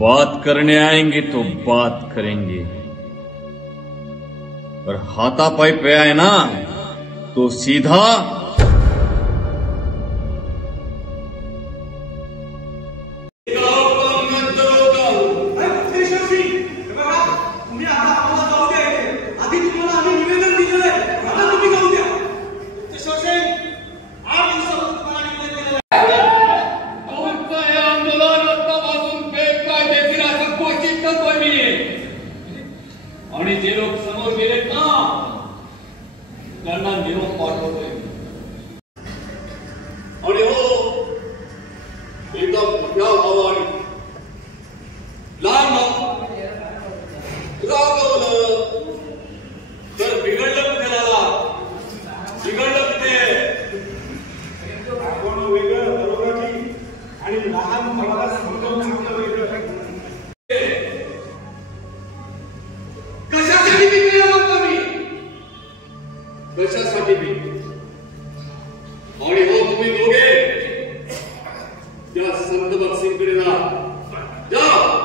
बात करने आएंगे तो बात करेंगे, और हाथापाई पे आए ना तो सीधा आणि जे लोक समोर गेलेत ना त्यांना निरोप पाठवतोय. आणि हो, एकदम मोठ्या भावाने लहान रागवलं तर बिघडलं कुठे झाला, बिघडलं कुठे आपण वेगळं बरोबर नाही आणि लहान मुलाला समजावून सांगणं वेगळं. कशासाठी मी कशासाठी मी आणि हो तुम्ही दोघे त्या संत बक्षींकडे जा.